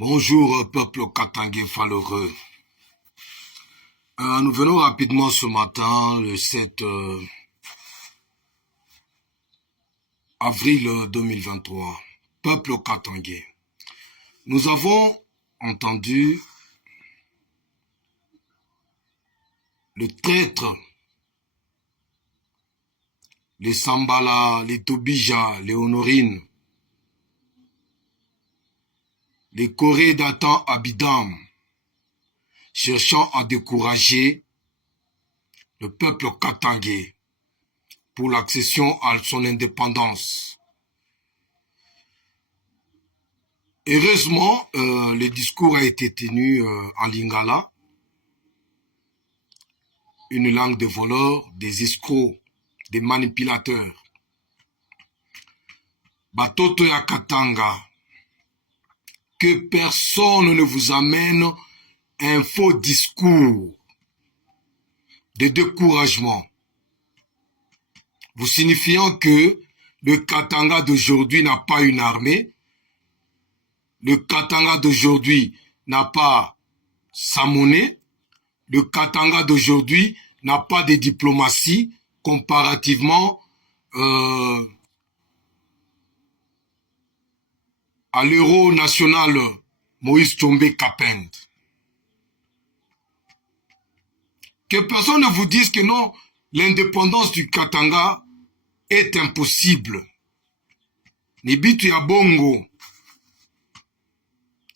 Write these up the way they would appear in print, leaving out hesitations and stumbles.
Bonjour, peuple katangais valeureux. Nous venons rapidement ce matin, le 7 avril 2023. Peuple katangais. Nous avons entendu le traître, les Sambala, les Tobija, les Honorines, les Corées d'Atan Abidam, cherchant à décourager le peuple katangais pour l'accession à son indépendance. Heureusement, le discours a été tenu en lingala, une langue de voleurs, des escrocs, des manipulateurs. Batoto ya Katanga, que personne ne vous amène un faux discours de découragement, vous signifiant que le Katanga d'aujourd'hui n'a pas une armée, le Katanga d'aujourd'hui n'a pas sa monnaie, le Katanga d'aujourd'hui n'a pas de diplomatie comparativement à l'héros national Moïse Tchombe Kapend. Que personne ne vous dise que non, l'indépendance du Katanga est impossible. Ni bitu ya bongo,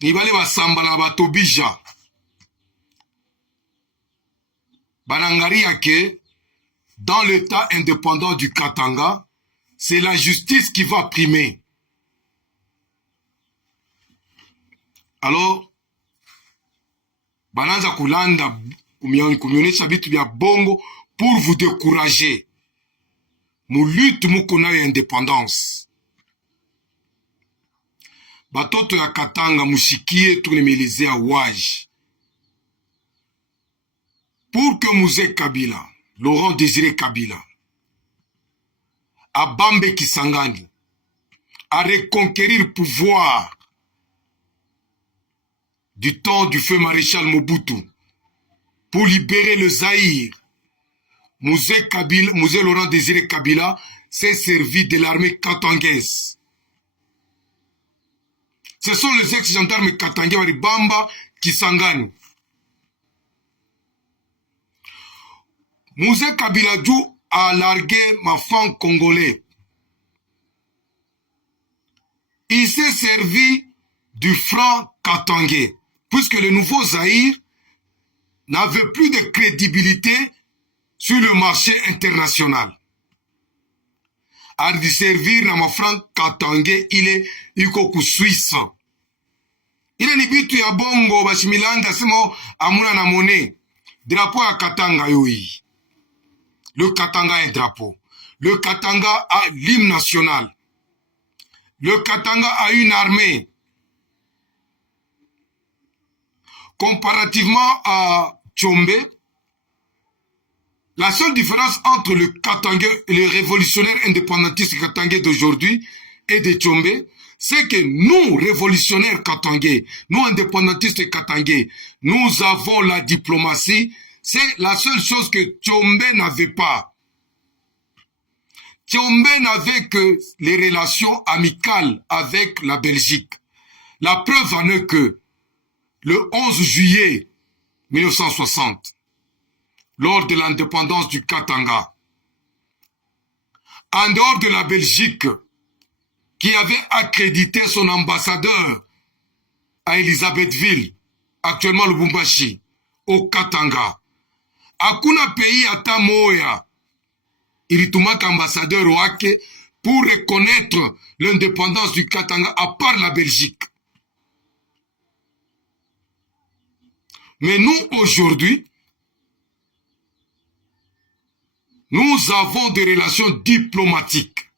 ni bale basambala batobija. Banangaria que dans l'état indépendant du Katanga, c'est la justice qui va primer. Alors, bananza kulanda kumionesha bitu bya bongo pour vous décourager. Mu lutte mukona ya indépendance. Batoto ya Katanga mushikie tunemelize à Ouaj. Pour que Mouzé Kabila, Laurent Désiré Kabila, à Bambe Kisangani, à reconquérir le pouvoir du temps du feu maréchal Mobutu, pour libérer le Zaïre, Mouzé Laurent Désiré Kabila s'est servi de l'armée katangaise. Ce sont les ex-gendarmes katangais Waribamba Kisangani. Mouzé Kabila Djou a largué ma femme congolais. Il s'est servi du franc katangais, puisque le nouveau Zaïre n'avait plus de crédibilité sur le marché international. A de servir dans ma franc katangais, il est suisse. Il est nibitu ya bongo bashimilanda simo amuna na monnaie. Drapeau à Katanga yoi. Le Katanga a un drapeau. Le Katanga a l'hymne national. Le Katanga a une armée. Comparativement à Tchombe, la seule différence entre le Katangais et les révolutionnaires indépendantistes katangais d'aujourd'hui et de Tchombe, c'est que nous, révolutionnaires katangais, nous indépendantistes katangais, nous avons la diplomatie. C'est la seule chose que Tchombe n'avait pas. Tchombe n'avait que les relations amicales avec la Belgique. La preuve en est que le 11 juillet 1960, lors de l'indépendance du Katanga, en dehors de la Belgique, qui avait accrédité son ambassadeur à Elisabethville, actuellement Lubumbashi, au Katanga, hakuna pays ata moya ilitumaka ambassadeur wake pour reconnaître l'indépendance du Katanga à part la Belgique. Mais nous, aujourd'hui, nous avons des relations diplomatiques.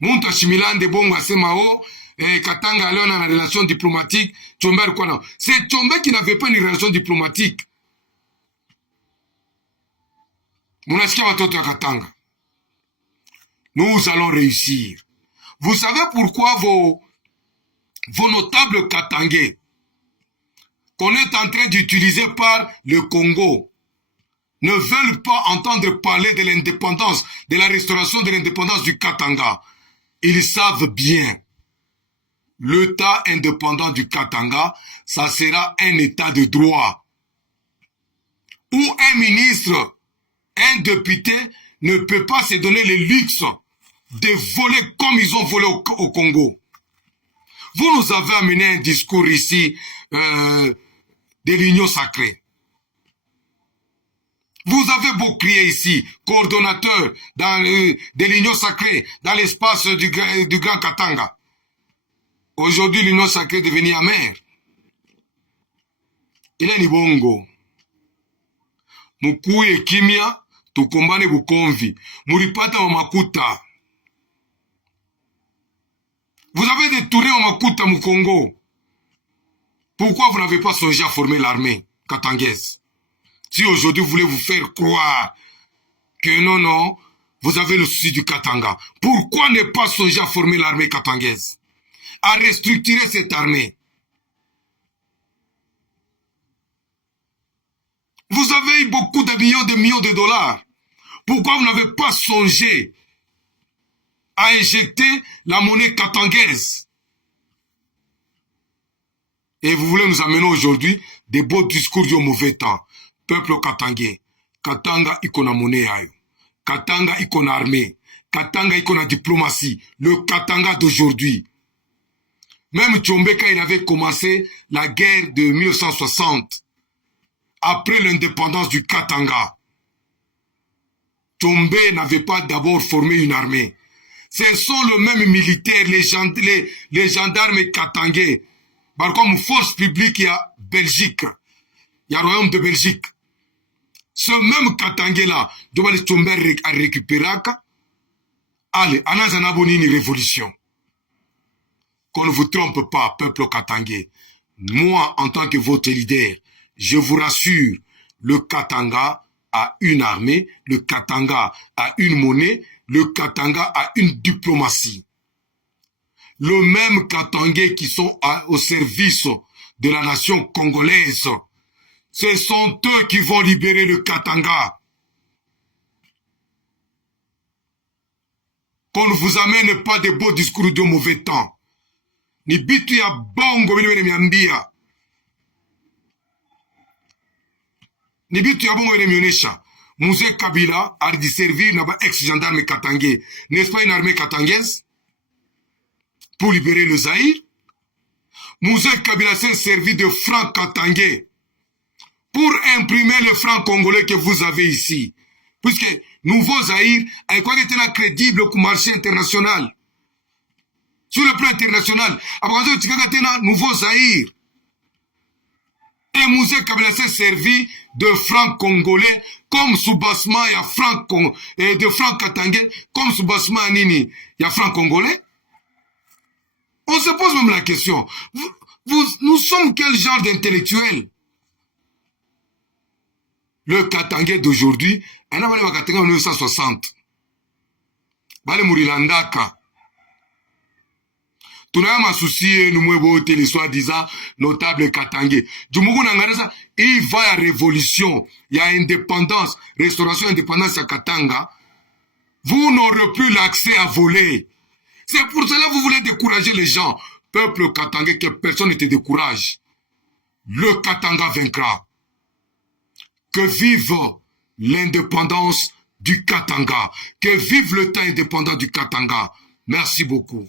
Munta Chimilande Bongo Asemao, Katanga Léon a une relation diplomatique, Tchombe quoi. C'est Tchombe qui n'avait pas une relation diplomatique. Mounaskia Watoto Katanga. Nous allons réussir. Vous savez pourquoi vos vos notables katangais, qu'on est en train d'utiliser par le Congo, ne veulent pas entendre parler de l'indépendance, de la restauration de l'indépendance du Katanga. Ils savent bien, l'État indépendant du Katanga, ça sera un État de droit, où un ministre, un député ne peut pas se donner le luxe de voler comme ils ont volé au Congo. Vous nous avez amené un discours ici de l'union sacrée. Vous avez beau crier ici, coordonnateur de l'union sacrée, dans l'espace du Grand Katanga. Aujourd'hui, l'union sacrée est devenue amère. Il est Nibongo. Mukuye kimia, tukombane bukonvi. Muripata Mamakuta. Vous avez détourné Mamakuta au Congo. Pourquoi vous n'avez pas songé à former l'armée katangaise? Si aujourd'hui vous voulez vous faire croire que non, vous avez le souci du Katanga, pourquoi ne pas songer à former l'armée katangaise, à restructurer cette armée? Vous avez eu beaucoup de millions de dollars. Pourquoi vous n'avez pas songé à injecter la monnaie katangaise? Et vous voulez nous amener aujourd'hui des beaux discours du mauvais temps. Peuple katangais, Katanga iko na monnaie yayo, Katanga iko na armée, Katanga iko na diplomatie, le Katanga d'aujourd'hui. Même Tchombeka, il avait commencé la guerre de 1960, après l'indépendance du Katanga. Tchombe n'avait pas d'abord formé une armée. Ce sont les mêmes militaires, les gendarmes katangais. Par contre, force publique, il y a Belgique, il y a le royaume de Belgique. Ce même Katangé-là, doit les tomber à récupérer. Allez, anazanaboni une révolution. Qu'on ne vous trompe pas, peuple katangais. Moi, en tant que votre leader, je vous rassure, le Katanga a une armée, le Katanga a une monnaie, le Katanga a une diplomatie. Le même Katangais qui sont au service de la nation congolaise, ce sont eux qui vont libérer le Katanga. Qu'on ne vous amène pas de beaux discours de mauvais temps. Ni bitu ya bongo vile miambia. Ni bitu ya bongo vile mionesha. Mzee Kabila a desservi na ex-gendarme katangais. N'est-ce pas une armée katangaise? Pour libérer le Zaïre. Mzee Kabila s'est servi de francs katangais pour imprimer le franc congolais que vous avez ici. Puisque nouveau Zaïre a quoi était là crédible au marché international. Sur le plan international, nouveau Zaïre. Et Mzee Kabila s'est servi de francs congolais comme soubassement et de francs katangais comme soubassement à Nini. Il y a francs congolais. On se pose même la question. Nous sommes quel genre d'intellectuels? Le Katangais d'aujourd'hui, il y a un Katangais en 1960. Bale Murilandaka. Tout le monde a souci, nous m'avons les soi-disant notables Katangais. Du moment où il va à révolution, il y a indépendance, restauration, indépendance à Katanga. Vous n'aurez plus l'accès à voler. C'est pour cela que vous voulez décourager les gens. Peuple katangais, que personne ne te décourage. Le Katanga vaincra. Que vive l'indépendance du Katanga. Que vive le temps indépendant du Katanga. Merci beaucoup.